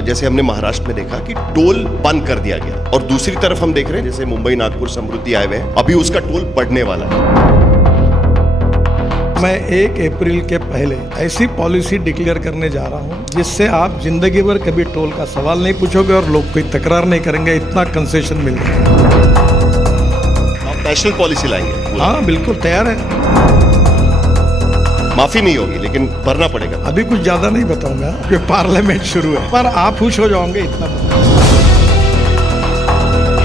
जैसे हमने महाराष्ट्र में देखा कि टोल बंद कर दिया गया, और दूसरी तरफ हम देख रहे हैं जैसे मुंबई नागपुर समृद्धि हाईवे है, अभी उसका टोल बढ़ने वाला है। मैं 1 अप्रैल के पहले ऐसी पॉलिसी डिक्लेयर करने जा रहा हूं जिससे आप जिंदगी भर कभी टोल का सवाल नहीं पूछोगे और लोग कोई तकरार नहीं करेंगे, इतना कंसेशन मिल जाएगा। आप नेशनल पॉलिसी लाएंगे? हाँ बिल्कुल तैयार है। माफी नहीं होगी लेकिन भरना पड़ेगा। अभी कुछ ज्यादा नहीं बताऊंगा क्योंकि पार्लियामेंट शुरू है, पर आप खुश हो जाओगे इतना बता।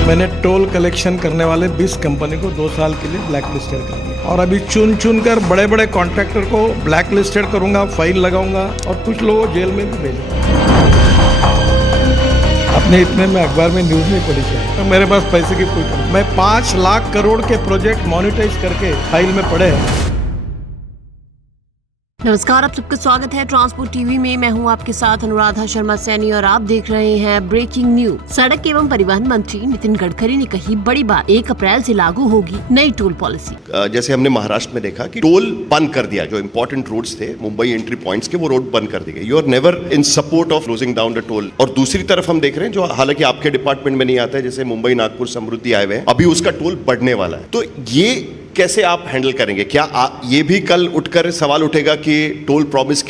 मैंने टोल कलेक्शन करने वाले 20 कंपनी को 2 साल के लिए ब्लैक लिस्टेड कर दिया, और अभी चुन कर बड़े बड़े कॉन्ट्रैक्टर को ब्लैक लिस्टेड करूंगा, फाइन लगाऊंगा और कुछ लोगों को जेल में भी भेजूंगा। अपने इतने में अखबार में न्यूज नहीं पड़ी चाहिए, तो मेरे पास पैसे की कोई कमी। मैं 5 लाख करोड़ के प्रोजेक्ट मोनिटाइज करके फाइल में पड़े हैं। नमस्कार, आप सबका स्वागत है ट्रांसपोर्ट टीवी में। मैं हूं आपके साथ अनुराधा शर्मा सैनी और आप देख रहे हैं ब्रेकिंग न्यूज। सड़क एवं परिवहन मंत्री नितिन गडकरी ने कही बड़ी बात, 1 अप्रैल से लागू होगी नई टोल पॉलिसी। जैसे हमने महाराष्ट्र में देखा कि टोल बंद कर दिया, जो इंपॉर्टेंट रोड्स थे मुंबई एंट्री पॉइंट्स के, वो रोड बंद कर दी गई। You are never in support of closing down the toll. और दूसरी तरफ हम देख रहे हैं, जो हालांकि आपके डिपार्टमेंट में नहीं आता है, जैसे मुंबई नागपुर समृद्धि हाईवे, अभी उसका टोल बढ़ने वाला है। तो ये कैसे आप हैंडल करेंगे? क्या ये भी कल उठकर सवाल उठेगा कि टोल प्रॉमिस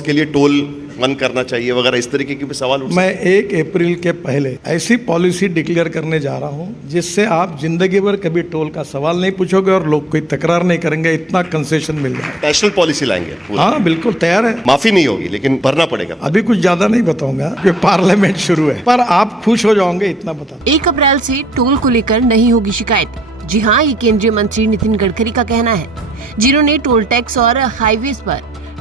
के लिए टोल बंद करना चाहिए वगैरह, इस तरीके के भी सवाल उठ? मैं 1 अप्रैल के पहले ऐसी पॉलिसी डिक्लेयर करने जा रहा हूं जिससे आप जिंदगी भर कभी टोल का सवाल नहीं पूछोगे और लोग कोई तकरार नहीं करेंगे, इतना कंसेशन मिल जाएगा। नेशनल पॉलिसी लाएंगे? हाँ बिल्कुल तैयार है। माफी नहीं होगी लेकिन भरना पड़ेगा। अभी कुछ ज्यादा नहीं बताऊंगा क्योंकि पार्लियामेंट शुरू है, पर आप खुश हो जाओगे इतना बता। 1 अप्रैल से टोल को लेकर नहीं होगी शिकायत। जी हाँ, ये केंद्रीय मंत्री नितिन गडकरी का कहना है, जिन्होंने टोल टैक्स और हाईवेज पर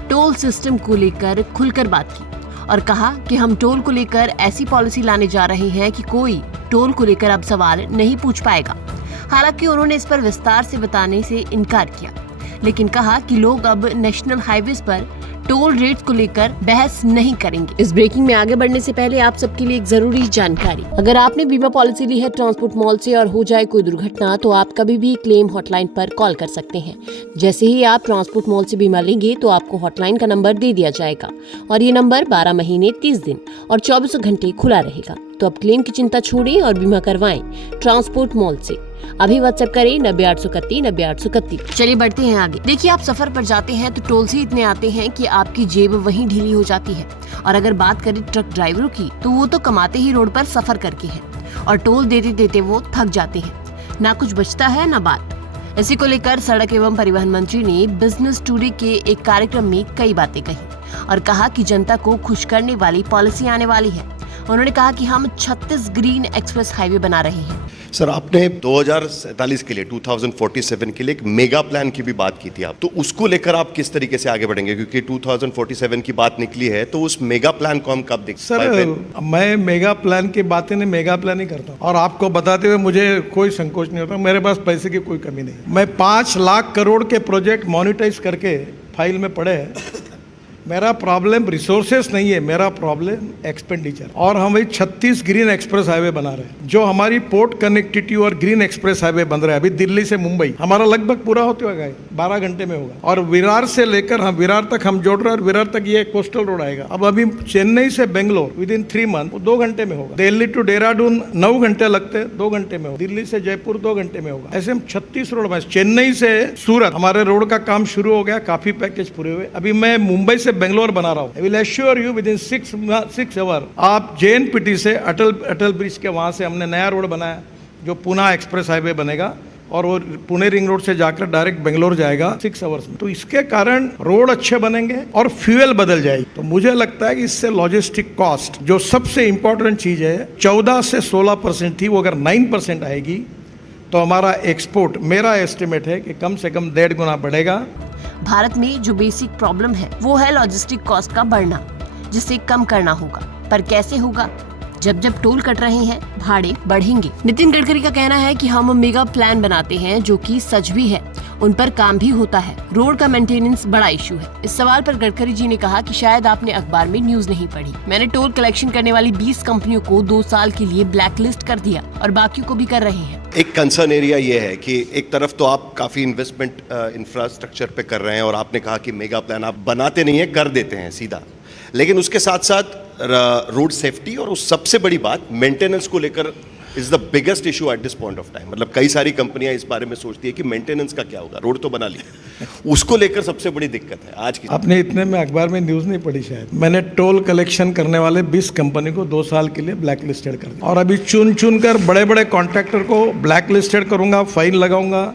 टोल सिस्टम को लेकर खुलकर बात की और कहा कि हम टोल को लेकर ऐसी पॉलिसी लाने जा रहे हैं कि कोई टोल को लेकर अब सवाल नहीं पूछ पाएगा। हालांकि उन्होंने इस पर विस्तार से बताने से इनकार किया, लेकिन कहा कि लोग अब नेशनल हाईवेज पर टोल रेट को लेकर बहस नहीं करेंगे। इस ब्रेकिंग में आगे बढ़ने से पहले आप सबके लिए एक जरूरी जानकारी, अगर आपने बीमा पॉलिसी ली है ट्रांसपोर्ट मॉल से और हो जाए कोई दुर्घटना, तो आप कभी भी क्लेम हॉटलाइन पर कॉल कर सकते हैं। जैसे ही आप ट्रांसपोर्ट मॉल से बीमा लेंगे तो आपको हॉटलाइन का नंबर दे दिया जाएगा और ये नंबर 12 महीने 30 दिन और 24 घंटे खुला रहेगा। तो अब क्लेम की चिंता छोड़ें और बीमा करवाएं ट्रांसपोर्ट मॉल से। अभी व्हाट्सएप करें 90 831 चलिए बढ़ते हैं आगे। देखिए, आप सफर पर जाते हैं तो टोल ही इतने आते हैं कि आपकी जेब वहीं ढीली हो जाती है। और अगर बात करें ट्रक ड्राइवरों की, तो वो तो कमाते ही रोड पर सफर करके हैं और टोल देते देते वो थक जाते हैं, ना कुछ बचता है ना बात। इसी को लेकर सड़क एवं परिवहन मंत्री ने बिजनेस टुडे के एक कार्यक्रम में कई बातें कही और कहा कि जनता को खुश करने वाली पॉलिसी आने वाली है। उन्होंने कहा कि हम 36 ग्रीन एक्सप्रेस हाईवे बना रहे हैं। सर, आपने 2047 के लिए 2047 के लिए एक मेगा प्लान की भी बात की थी आप, तो उसको लेकर आप किस तरीके से आगे बढ़ेंगे? क्योंकि 2047 की बात निकली है, तो उस मेगा प्लान को हम कब देख? सर, मैं मेगा प्लान की बातें नहीं, मेगा प्लान ही करता हूँ और आपको बताते हुए मुझे कोई संकोच नहीं होता। मेरे पास पैसे की कोई कमी नहीं। मैं 5 लाख करोड़ के प्रोजेक्ट मोनिटाइज करके फाइल में पड़े हैं। मेरा प्रॉब्लम रिसोर्सेस नहीं है, मेरा प्रॉब्लम एक्सपेंडिचर। और हम वही 36 ग्रीन एक्सप्रेस हाईवे बना रहे हैं, जो हमारी पोर्ट कनेक्टिविटी और ग्रीन एक्सप्रेस हाईवे बन रहा है। अभी दिल्ली से मुंबई हमारा लगभग पूरा होते होगा, 12 घंटे में होगा। और विरार से लेकर हम विरार तक हम जोड़ रहे हैं, और विरार तक ये कोस्टल रोड आएगा। अब अभी चेन्नई से बेंगलोर विद इन 3 मंथ 2 घंटे में होगा। दिल्ली टू देहरादून 9 घंटे लगते, 2 घंटे में होगा। दिल्ली से जयपुर 2 घंटे में होगा। ऐसे हम 36 रोड में, चेन्नई से सूरत हमारे रोड का काम शुरू हो गया, काफी पैकेज पूरे हुए। अभी मैं मुंबई से बेंगलोर बना रहा हूँ। I will assure you within 6 hours आप JNPT से अटल ब्रिज के वहां से हमने नया रोड बनाया, जो पुणे एक्सप्रेस हाईवे बनेगा और वो पुणे रिंग रोड से जाकर डायरेक्ट बेंगलोर जाएगा 6 आवर्स में। तो इसके कारण रोड अच्छे बनेंगे और फ्यूल बदल जाएगी। तो मुझे लगता है कि इससे लॉजिस्टिक कॉस्ट, जो सबसे इंपॉर्टेंट चीज है, 14 से 16% थी, वो अगर 9% आएगी तो हमारा एक्सपोर्ट, मेरा एस्टिमेट है कि कम से कम 1.5 गुना बढ़ेगा। भारत में जो बेसिक प्रॉब्लम है वो है लॉजिस्टिक कॉस्ट का बढ़ना, जिसे कम करना होगा। पर कैसे होगा? जब जब टोल कट रहे हैं, भाड़े बढ़ेंगे। नितिन गडकरी का कहना है कि हम मेगा प्लान बनाते हैं, जो कि सच भी है। उन पर काम भी होता है। रोड का मेंटेनेंस बड़ा इशू है। इस सवाल पर गडकरी जी ने कहा कि शायद आपने अखबार में न्यूज नहीं पढ़ी। मैंने टोल कलेक्शन करने वाली 20 कंपनियों को 2 साल के लिए ब्लैक लिस्ट कर दिया और बाकियों को भी कर रहे हैं। एक कंसर्न एरिया ये है कि एक तरफ तो आप काफी इन्वेस्टमेंट इंफ्रास्ट्रक्चर पे कर रहे हैं, और आपने कहा कि मेगा प्लान आप बनाते नहीं है, कर देते हैं सीधा। लेकिन उसके साथ साथ रोड सेफ्टी और उस सबसे बड़ी बात मेंटेनेंस को लेकर is the biggest issue at this point of time. मतलब कई सारी कंपनियां इस बारे में सोचती है कि मेंटेनेंस का क्या होगा, रोड तो बना लिया, उसको लेकर सबसे बड़ी दिक्कत है आज की। आपने इतने में अखबार में न्यूज़ नहीं पढ़ी शायद, मैंने टोल कलेक्शन करने वाले 20 कंपनी को 2 साल के लिए ब्लैक लिस्टेड कर दिया और अभी चुन चुन कर बड़े बड़े कॉन्ट्रैक्टर को ब्लैक लिस्टेड करूंगा, फाइन लगाऊंगा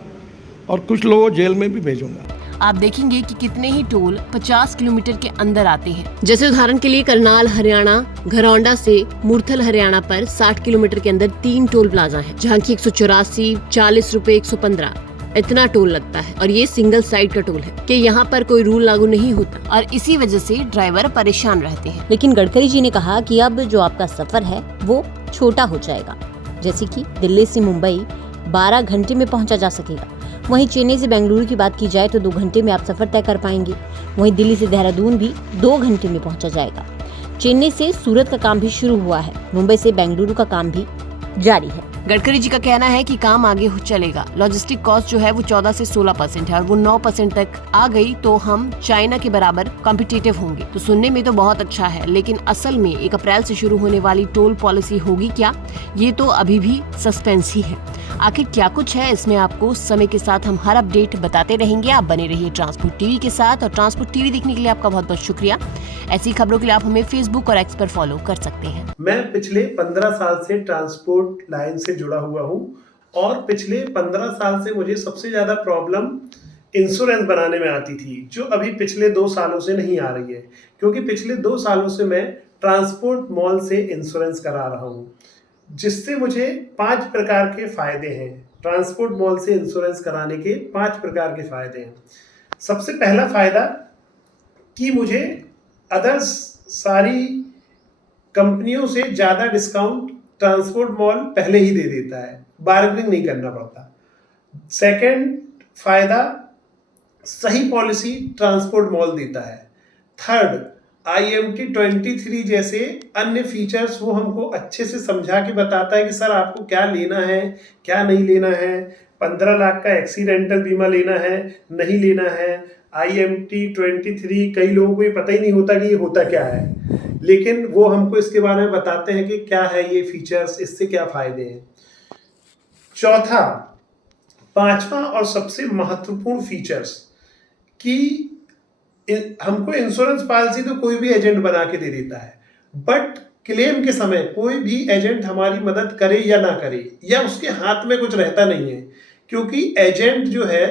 और कुछ लोगों को जेल में भी भेजूंगा। आप देखेंगे कि कितने ही टोल 50 किलोमीटर के अंदर आते हैं। जैसे उदाहरण के लिए करनाल हरियाणा घरौंडा से मूर्थल हरियाणा पर 60 किलोमीटर के अंदर 3 टोल प्लाजा है, जहाँ की 184, 40 रुपए, 115 इतना टोल लगता है और ये सिंगल साइड का टोल है कि यहाँ पर कोई रूल लागू नहीं होता और इसी वजह से ड्राइवर परेशान रहते हैं। लेकिन गडकरी जी ने कहा कि अब जो आपका सफर है वो छोटा हो जाएगा, जैसे कि दिल्ली से मुंबई 12 घंटे में पहुंचा जा सकेगा। वहीं चेन्नई से बेंगलुरु की बात की जाए तो 2 घंटे में आप सफर तय कर पाएंगे। वहीं दिल्ली से देहरादून भी 2 घंटे में पहुंचा जाएगा। चेन्नई से सूरत का काम भी शुरू हुआ है, मुंबई से बेंगलुरु का काम भी जारी है। गडकरी जी का कहना है कि काम आगे चलेगा। लॉजिस्टिक कॉस्ट जो है वो 14 से 16% है और वो 9% तक आ गई तो हम चाइना के बराबर कॉम्पिटिटिव होंगे। तो सुनने में तो बहुत अच्छा है, लेकिन असल में 1 अप्रैल से शुरू होने वाली टोल पॉलिसी होगी क्या, ये तो अभी भी सस्पेंस ही है। आखिर क्या कुछ है इसमें आपको समय के साथ हम हर अपडेट बताते रहेंगे। आप बने रहिए ट्रांसपोर्ट टीवी के साथ और ट्रांसपोर्ट टीवी देखने के लिए आपका बहुत बहुत शुक्रिया। ऐसी खबरों के लिए आप हमें फेसबुक और एक्स पर फॉलो कर सकते हैं। मैं पिछले 15 साल से ट्रांसपोर्ट लाइन से जुड़ा हुआ हूँ और पिछले 15 साल से मुझे सबसे ज़्यादा प्रॉब्लम इंश्योरेंस बनाने में आती थी, जो अभी पिछले 2 सालों से नहीं आ रही है, क्योंकि पिछले 2 सालों से मैं ट्रांसपोर्ट मॉल से इंश्योरेंस करा रहा हूँ, जिससे मुझे 5 प्रकार के फ़ायदे हैं। ट्रांसपोर्ट मॉल से इंश्योरेंस कराने के 5 प्रकार के फ़ायदे हैं। सबसे पहला फ़ायदा कि मुझे अदर्स सारी कंपनियों से ज़्यादा डिस्काउंट ट्रांसपोर्ट मॉल पहले ही दे देता है, बार्गेनिंग नहीं करना पड़ता। सेकंड फ़ायदा, सही पॉलिसी ट्रांसपोर्ट मॉल देता है। थर्ड, IMT 23 जैसे अन्य फीचर्स वो हमको अच्छे से समझा के बताता है कि सर आपको क्या लेना है, क्या नहीं लेना है। 15 लाख का एक्सीडेंटल बीमा लेना है, नहीं लेना है। IMT 23 कई लोगों को ये पता ही नहीं होता कि ये होता क्या है, लेकिन वो हमको इसके बारे में बताते हैं कि क्या है ये फीचर्स, इससे क्या फ़ायदे हैं। चौथा, 5वां और सबसे महत्वपूर्ण फीचर्स कि हमको इंश्योरेंस पॉलिसी तो कोई भी एजेंट बना के दे देता है, बट क्लेम के समय कोई भी एजेंट हमारी मदद करे या ना करे, या उसके हाथ में कुछ रहता नहीं है, क्योंकि एजेंट जो है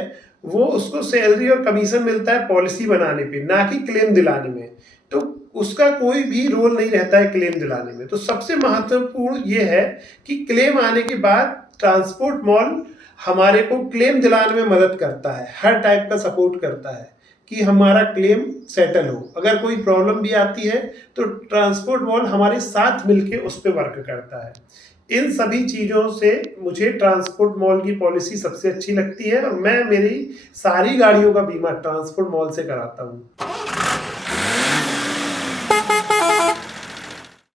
वो उसको सैलरी और कमीशन मिलता है पॉलिसी बनाने पे, ना कि क्लेम दिलाने में। तो उसका कोई भी रोल नहीं रहता है क्लेम दिलाने में। तो सबसे महत्वपूर्ण ये है कि क्लेम आने के बाद ट्रांसपोर्ट मॉल हमारे को क्लेम दिलाने में मदद करता है, हर टाइप का सपोर्ट करता है कि हमारा क्लेम सेटल हो। अगर कोई प्रॉब्लम भी आती है तो ट्रांसपोर्ट मॉल हमारे साथ मिलके उस पर वर्क करता है। इन सभी चीज़ों से मुझे ट्रांसपोर्ट मॉल की पॉलिसी सबसे अच्छी लगती है और मैं मेरी सारी गाड़ियों का बीमा ट्रांसपोर्ट मॉल से कराता हूँ।